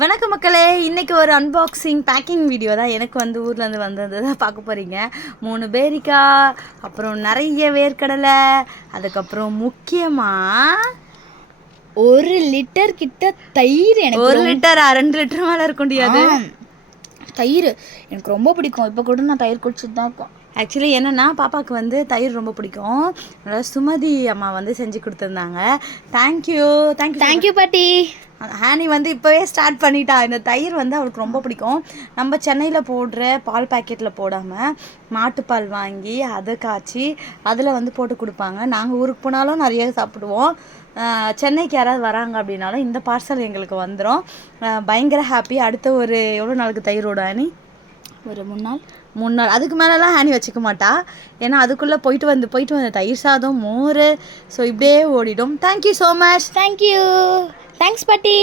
வணக்கம் மக்களே, இன்றைக்கி ஒரு அன்பாக்சிங் பேக்கிங் வீடியோ தான். எனக்கு வந்து ஊர்லேருந்து வந்தது தான் பார்க்க போகிறீங்க. 3 பேரிக்காய், அப்புறம் நிறைய வேர்க்கடலை, அதுக்கப்புறம் முக்கியமாக 1 லிட்டர் கிட்ட தயிர். எனக்கு 1 லிட்டர் 2 லிட்டர் மேலே இருக்க முடியாது. தயிர் எனக்கு ரொம்ப பிடிக்கும். இப்போ கூட நான் தயிர் குடிச்சிட்டு தான் இருக்கோம். ஆக்சுவலி என்னென்னா, பாப்பாவுக்கு வந்து தயிர் ரொம்ப பிடிக்கும். அதனால் சுமதி அம்மா வந்து செஞ்சு கொடுத்துருந்தாங்க. தேங்க்யூ பாட்டி. ஹானி வந்து இப்போவே ஸ்டார்ட் பண்ணிட்டா. இந்த தயிர் வந்து அவளுக்கு ரொம்ப பிடிக்கும். நம்ம சென்னையில் போடுற பால் பேக்கெட்டில் போடாமல் மாட்டுப்பால் வாங்கி அதை காய்ச்சி அதில் வந்து போட்டு கொடுப்பாங்க. நாங்கள் ஊருக்கு போனாலும் நிறைய சாப்பிடுவோம். சென்னைக்கு யாராவது வராங்க அப்படின்னாலும் இந்த பார்சல் எங்களுக்கு வந்துடும். பயங்கர ஹாப்பி. அடுத்த ஒரு எவ்வளோ நாளுக்கு தயிரோட ஹானி? ஒரு 3 நாள். அதுக்கு மேலெலாம் ஹானி வச்சுக்க மாட்டா. ஏன்னா அதுக்குள்ளே போயிட்டு வந்து தயிர் சாதம், மோர், ஸோ இப்படியே ஓடிடும். Thank you so much. தேங்க்ஸ் பாட்டி.